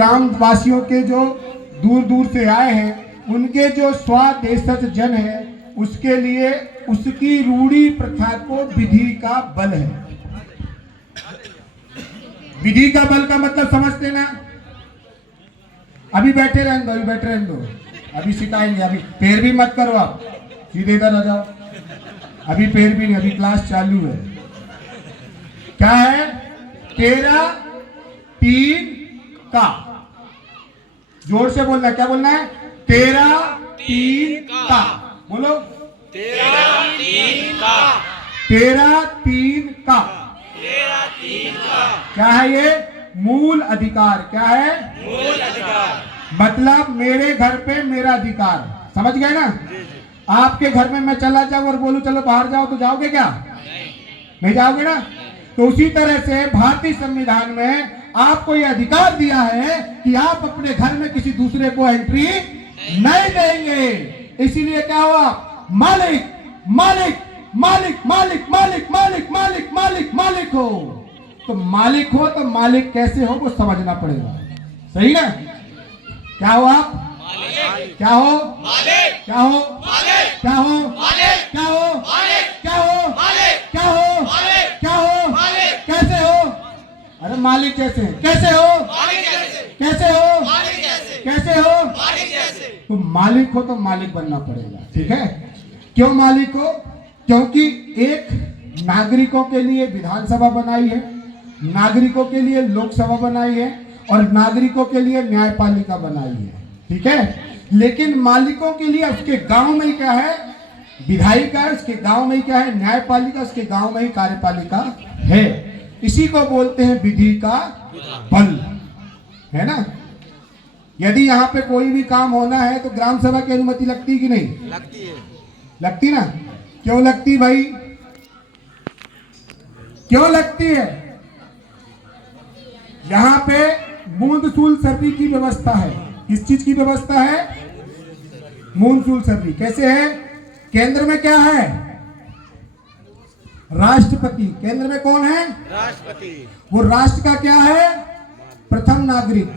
ग्राम वासियों के जो दूर दूर से आए हैं, उनके जो स्वदेशज जन है, उसके लिए उसकी रूढ़ी प्रथा को विधि का बल है। विधि का बल का मतलब समझते ना? अभी बैठे रहने दो, अभी बैठे रहने दो, अभी सिखाएंगे। अभी पैर भी मत करो, आप सीधे इधर आ जाओ। अभी पैर भी नहीं, अभी क्लास चालू है। क्या है? 13-3 का। जोर से बोलना। क्या बोलना है? 13-3 का। बोलो 13-3 का। 13-3 का। 13-3 का। क्या है ये? मूल अधिकार। क्या है? मूल अधिकार। मतलब मेरे घर पे मेरा अधिकार। समझ गए ना? आपके घर में मैं चला जाऊं और बोलूं चलो बाहर जाओ, तो जाओगे क्या? नहीं जाओगे ना? तो उसी तरह से भारतीय संविधान में आपको यह अधिकार दिया है कि आप अपने घर में किसी दूसरे को एंट्री नहीं देंगे। इसीलिए क्या हुआ? मालिक मालिक मालिक मालिक मालिक मालिक मालिक मालिक मालिक हो। तो मालिक हो तो मालिक कैसे हो वो समझना पड़ेगा। सही ना? क्या हो आप? मालिक। क्या हो? मालिक। क्या हो? मालिक। क्या हो? मालिक। क्या हो? मालिक। क्या हो? मालिक। क्या हो? मालिक। क्या हो? मालिक। कैसे हो? अरे मालिक कैसे? कैसे हो? मालिक जैसे। कैसे हो? मालिक जैसे। कैसे हो? मालिक जैसे। तो मालिक हो तो मालिक बनना पड़ेगा। ठीक है? क्यों मालिक हो? क्योंकि एक नागरिकों के लिए विधानसभा बनाई है, नागरिकों के लिए लोकसभा बनाई है, और नागरिकों के लिए न्यायपालिका बनाई है। ठीक है? लेकिन मालिकों के लिए उसके गांव में ही क्या है? विधायिका है। उसके गांव में ही क्या है? न्यायपालिका। उसके गांव में ही कार्यपालिका है। इसी को बोलते हैं विधि का बल। है ना? यदि यहाँ पे कोई भी काम होना है तो ग्राम सभा की अनुमति लगती कि नहीं? लगती है। लगती ना? क्यों लगती भाई? क्यों लगती है? यहाँ पे बूंद-सूल सर्दी की व्यवस्था है। किस चीज की व्यवस्था है? बूंद-सूल सर्दी। कैसे है? केंद्र में क्या है? राष्ट्रपति। केंद्र में कौन है? राष्ट्रपति। वो राष्ट्र का क्या है? प्रथम नागरिक।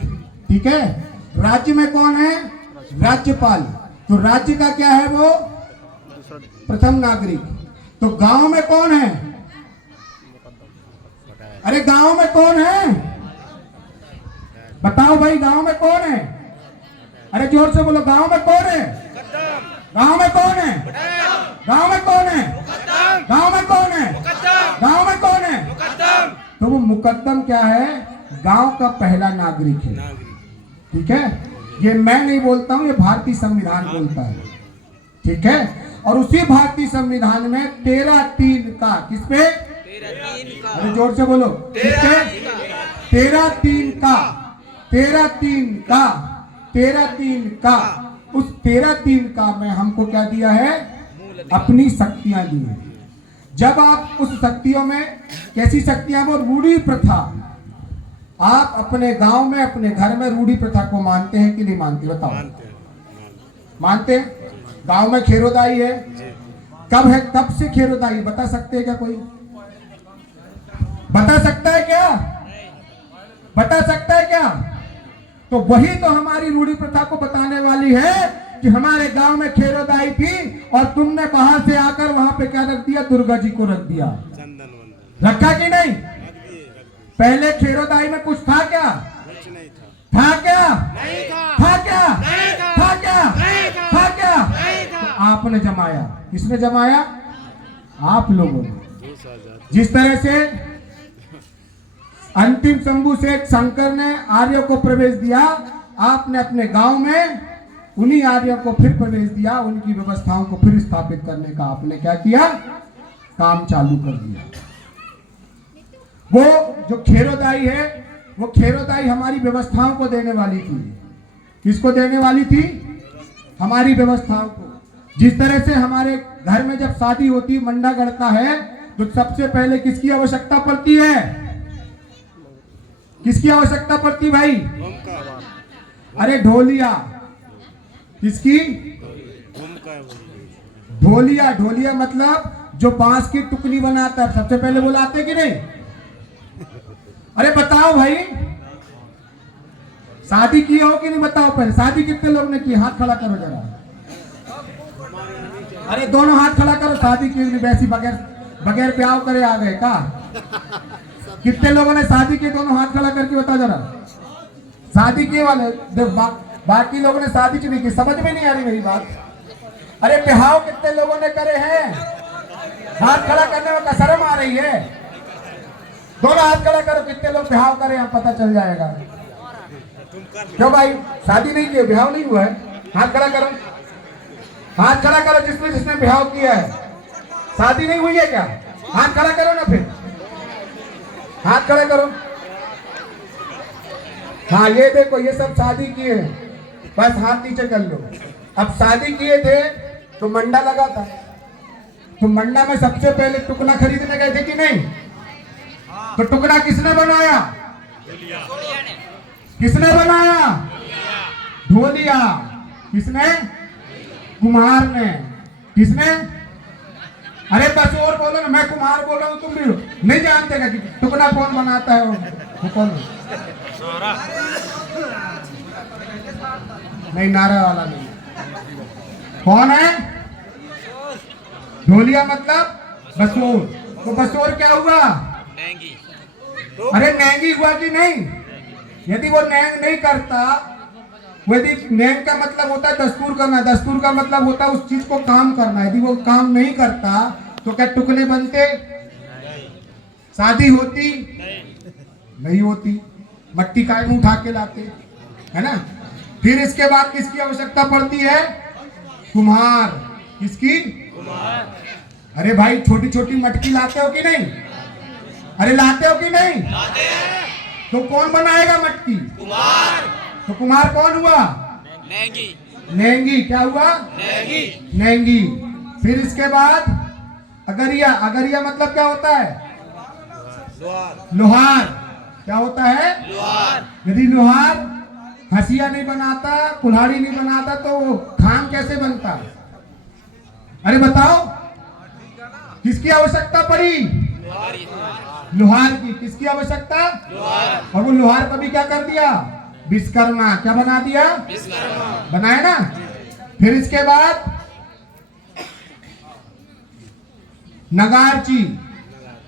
ठीक है? राज्य में कौन है? राज्यपाल। तो राज्य का क्या है? वो प्रथम नागरिक। तो गांव में कौन है? अरे गांव में कौन है? बताओ भाई, गांव में कौन है? अरे जोर से बोलो, गांव में कौन है? गांव में कौन है? गांव में कौन है? गांव में कौन है? गांव में कौन है? तो वो मुकद्दम क्या है? गांव का पहला नागरिक है। ठीक है? ये मैं नहीं बोलता हूं, ये भारतीय संविधान बोलता है। ठीक है? और उसी भारतीय संविधान में 13-3 का। किस पे? 13-3 का। अरे जोर से बोलो। किस पे? 13-3 का। 13-3 का। 13-3 का। उस 13-3 का में हमको क्या दिया है? अपनी शक्तियां दी है। जब आप उस शक्तियों में, कैसी शक्तियां? वो रूढ़ी प्रथा। आप अपने गांव में, अपने घर में रूढ़ी प्रथा को मानते हैं कि नहीं मानते? बताओ। मानते हैं? गांव में खेरोदाई है। कब है? कब से खेरोदाई? बता सकते हैं क्या कोई? बता सकता है क्या? बता सकता है क्या? तो वही तो हमारी रूढ़ी प्रथा को बताने वाली है कि हमारे गांव में खेरोदाई थी और तुमने बाहर से आकर वहां पे क्या रख दिया? दुर्गा जी को रख दिया। रखा कि नहीं? पहले खेरोदाई में कुछ था क्या? था क्या? था क्या? था क्या? था क्या? तो आपने जमाया। किसने जमाया? आप लोगों ने। जिस तरह से अंतिम शंभु से शंकर ने आर्यों को प्रवेश दिया, आपने अपने गांव में उन्हीं आर्यों को फिर प्रवेश दिया। उनकी व्यवस्थाओं को फिर स्थापित करने का आपने क्या किया? काम चालू कर दिया। वो जो खेरोदाई है, वो खेरोदाई हमारी व्यवस्थाओं को देने वाली थी। किसको देने वाली थी? हमारी व्यवस्थाओं को। जिस तरह से हमारे घर में जब शादी होती, मंडा गढ़ता है, तो सबसे पहले किसकी आवश्यकता पड़ती है? किसकी आवश्यकता पड़ती भाई? अरे ढोलिया। किसकी? ढोलिया। ढोलिया मतलब जो बांस की टुकड़ी बनाता है, सबसे पहले बुलाते कि नहीं? अरे बताओ भाई, शादी की हो कि नहीं बताओ पहले, शादी कितने लोग ने की? हाथ खड़ा करो जरा, अरे दोनों हाथ खड़ा करो। शादी की नहीं, वैसी बगैर बगैर ब्याह करे आ गए का? कितने लोगों ने शादी की? दोनों हाथ खड़ा करके बताओ जरा। शादी किए वाले बाकी लोगों ने शादी की नहीं की। समझ में नहीं आ रही मेरी बात? अरे ब्याह कितने लोगों ने करे हैं? हाथ खड़ा करने में शर्म आ रही है? दोनों हाथ खड़ा करो, कितने लोग ब्याह करे हैं, पता चल जाएगा। क्यों भाई, शादी नहीं की, ब्याह नहीं हुआ है? हाथ खड़ा करो, हाथ खड़ा करो जिसने जिसने ब्याह किया है। शादी नहीं हुई है क्या? हाथ खड़ा करो ना, फिर हाथ खड़ा करो। हाँ ये देखो, ये सब शादी किए हैं, बस हाथ नीचे कर लो। अब शादी किए थे तो मंडा लगा था, तो मंडा में सबसे पहले टुकड़ा खरीदने गए थे कि नहीं? तो टुकड़ा किसने बनाया? किसने बनाया? ढोलिया। किसने? कुम्हार ने। किसने? अरे बस और बोलो ना, मैं कुम्हार बोल रहा हूँ, तुम भी नहीं जानते क्या कि टुकड़ा कौन बनाता है? वो कौन? नहीं, नारा वाला नहीं। कौन है? ढोलिया मतलब बसोर। तो बसोर क्या हुआ? नेंगी। अरे नेंगी हुआ कि नहीं? यदि वो नेंग नहीं करता, यदि नेंग का मतलब होता है दस्तूर करना, दस्तूर का मतलब होता है उस चीज को काम करना। यदि वो काम नहीं करता तो क्या टुकड़े बनते? शादी होती? नहीं होती। मट्टी काय में उठा के लाते, है ना? फिर इसके बाद किसकी आवश्यकता पड़ती है? कुम्हार। किसकी? अरे भाई, छोटी छोटी मटकी लाते हो कि नहीं? अरे लाते हो कि नहीं? तो कौन बनाएगा मटकी? कुमार। तो कुम्हार कौन हुआ? नेंगी। नेंगी। क्या हुआ? नेंगी। नेंगी। फिर इसके बाद अगरिया। अगरिया मतलब क्या होता है? लोहार। क्या होता है? लोहार। यदि लोहार हंसिया नहीं बनाता, कुल्हाड़ी नहीं बनाता, तो खाम कैसे बनता? अरे बताओ, किसकी आवश्यकता पड़ी? लोहार की। किसकी आवश्यकता? लोहार। और वो लोहार को भी क्या कर दिया? विश्वकर्मा। क्या बना दिया? विश्वकर्मा। बनाया ना? फिर इसके बाद नगारची।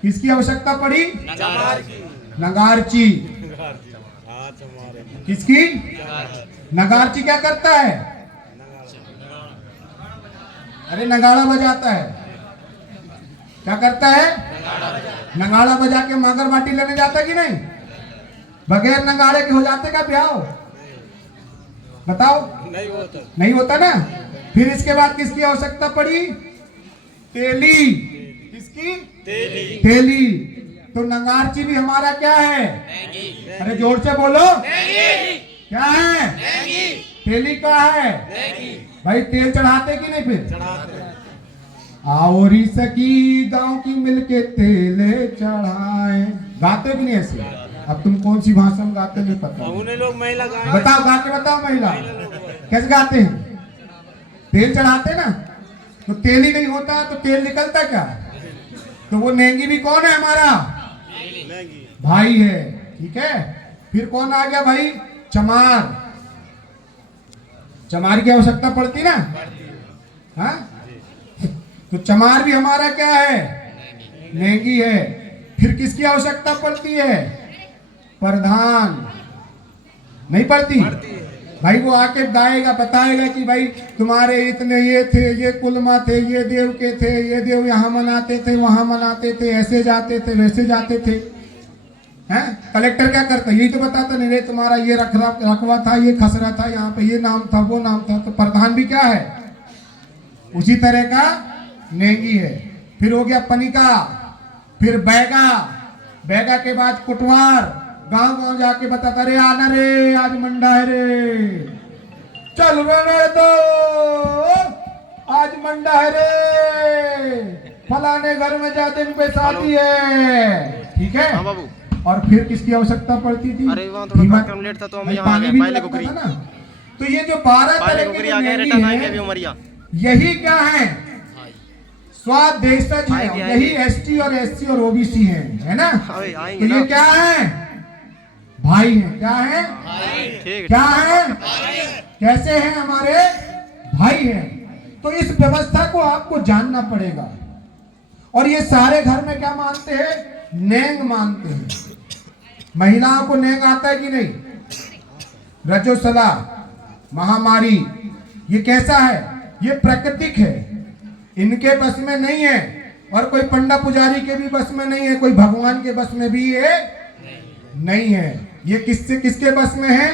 किसकी आवश्यकता पड़ी? नगारची। नगारची। किसकी? नगारची क्या करता है? अरे नगाड़ा बजाता है। क्या करता है? नगाड़ा बजा के मगर बाटी लेने जाता कि नहीं? बगैर नगाड़े के हो जाते का ब्याह? बताओ। नहीं होता ना? फिर इसके बाद किसकी आवश्यकता पड़ी? तेली। किसकी? तेली। तो नगारची भी हमारा क्या है? अरे जोर से बोलो। क्या है? तेली का है? भाई तेल चढ़ाते कि नहीं? फिर आओरी सकी गांव की मिलके तेले चढ़ाए। गाते कि नहीं ऐसे? अब तुम कौन सी भाषा में गाते नहीं पता? लोग महिला बताओ, गा के बताओ। महिला कैसे गाते हैं? तेल चढ़ाते ना? तो तेल ही नहीं होता तो तेल निकलता क्या? तो वो नेंगी भी कौन है? हमारा भाई है। ठीक है। फिर कौन आ गया भाई? चमार। चमार की आवश्यकता पड़ती ना? हाँ, तो चमार भी हमारा क्या है? नेंगी है। फिर किसकी आवश्यकता पड़ती है? प्रधान। नहीं पड़ती? भाई वो आके गाएगा, बताएगा कि भाई तुम्हारे इतने ये थे, ये कुलमा थे, ये देव के थे, ये देव यहाँ मनाते थे, वहां मनाते थे, ऐसे जाते थे, वैसे जाते थे। हैं? कलेक्टर क्या करता? यही तो बताता नहीं, तुम्हारा ये रखवा था, ये खसरा था, यहाँ पे ये नाम था, वो नाम था। तो प्रधान भी क्या है? उसी तरह का नेंगी है। फिर हो गया पनिका। फिर बैगा। बैगा के बाद कुटवार। गांव गांव जाके बताता, रे आना रे, आज मंडा है रे, चल रे दो, आज मंडा है रे, फलाने घर में जाते पे शादी है। ठीक है। हाँ बाबू। और फिर किसकी आवश्यकता पड़ती थी? अरे वहाँ थोड़ा कार्यक्रम लेट था तो हम यहाँ आ गए। पायले लगता कुकरी। था ना? तो ये जो 12 पायले तरह कुकरी के आ गए, नेंगी रिटर्न आएंगे हैं, अभी उमरिया। यही क्या है? स्वादेशज है। आएंगे, यही एसटी और एससी और ओबीसी है ना? आएंगे तो ये ना। क्या है? भाई हैं। क्या है? ठीक क्या है? कैसे हैं? हमारे भाई हैं। तो इस व्यवस्था को आपको जानना पड़ेगा। और ये सारे घर में क्या मानते हैं? नेंग मानते हैं। महिलाओं को नेंग आता है कि नहीं? रजोसला, महामारी, ये कैसा है? ये प्राकृतिक है, इनके बस में नहीं है, और कोई पंडा पुजारी के भी बस में नहीं है, कोई भगवान के बस में भी ये नहीं है। ये किसके बस में है?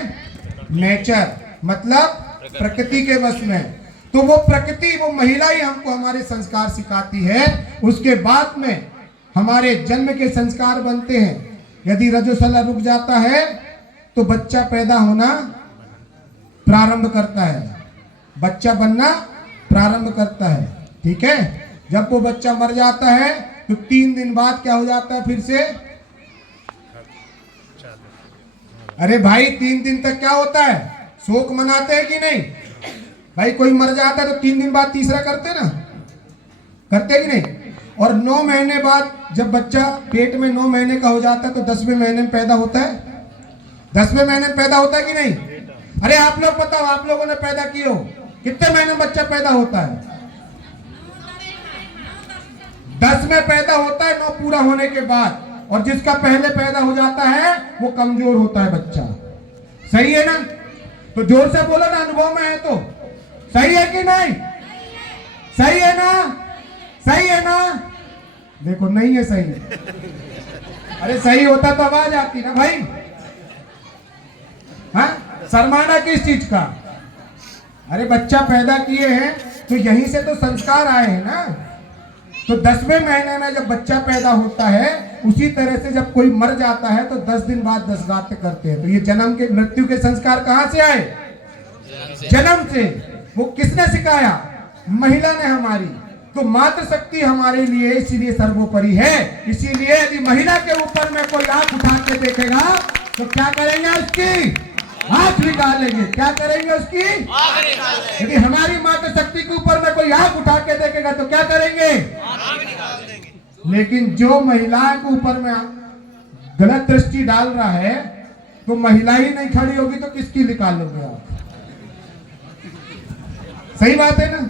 नेचर, मतलब प्रकृति के बस में। तो वो प्रकृति, वो महिला ही हमको हमारे संस्कार सिखाती है। उसके बाद में हमारे जन्म के संस्कार बनते हैं। यदि रजोसला रुक जाता है तो बच्चा पैदा होना प्रारंभ करता है, बच्चा बनना प्रारंभ करता है। ठीक है, जब वो बच्चा मर जाता है तो 3 दिन बाद क्या हो जाता है? फिर से, अरे भाई 3 दिन तक क्या होता है? शोक मनाते हैं कि नहीं? भाई कोई मर जाता है तो 3 दिन बाद तीसरा करते ना, करते कि नहीं? और 9 महीने बाद जब बच्चा पेट में 9 महीने का हो जाता है तो 10वें महीने में पैदा होता है। 10वें महीने में पैदा होता है कि नहीं? अरे आप लोग बताओ, आप लोगों ने पैदा किए हो, कितने महीने में बच्चा पैदा होता है? 10 में पैदा होता है, 9 पूरा होने के बाद। और जिसका पहले पैदा हो जाता है वो कमजोर होता है बच्चा। सही है ना? तो जोर से बोलो ना, अनुभव में है तो। सही है कि नहीं? सही है ना? सही है ना? देखो नहीं है सही। अरे सही होता तो आवाज आती ना भाई। हाँ, शर्माना किस चीज का? अरे बच्चा पैदा किए हैं तो यहीं से तो संस्कार आए हैं ना। तो 10वें महीने में जब बच्चा पैदा होता है, उसी तरह से जब कोई मर जाता है तो 10 दिन बाद 10 गात करते हैं। तो ये जन्म के मृत्यु के संस्कार कहां से आए? जन्म से। वो किसने सिखाया? महिला ने हमारी। तो मातृ शक्ति हमारे लिए इसीलिए सर्वोपरि है। इसीलिए यदि महिला के ऊपर में कोई आंख उठा के देखेगा तो क्या करेंगे? उसकी आंख निकालेंगे। क्या करेंगे? उसकी आंख निकालेंगे। यदि हमारी मातृ शक्ति के ऊपर में कोई आंख उठा के देखेगा तो क्या करेंगे? आंख निकाल देंगे। लेकिन जो महिलाओं के ऊपर में गलत दृष्टि डाल रहा है, तो महिला ही नहीं खड़ी होगी तो किसकी निकालोगे आप? सही बात है ना?